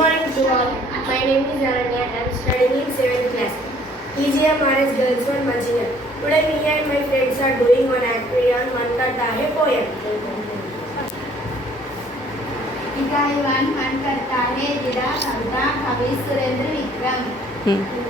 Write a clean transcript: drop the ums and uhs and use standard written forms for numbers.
morning to all. My name is Aranya. I am studying in 7th class. EGMRS Girls 1 Majina. Today me and my friends are doing one activity on Man Karta Hai poem. इकाई one मन करता है जिला कविता कवि सुरेंद्र विक्रम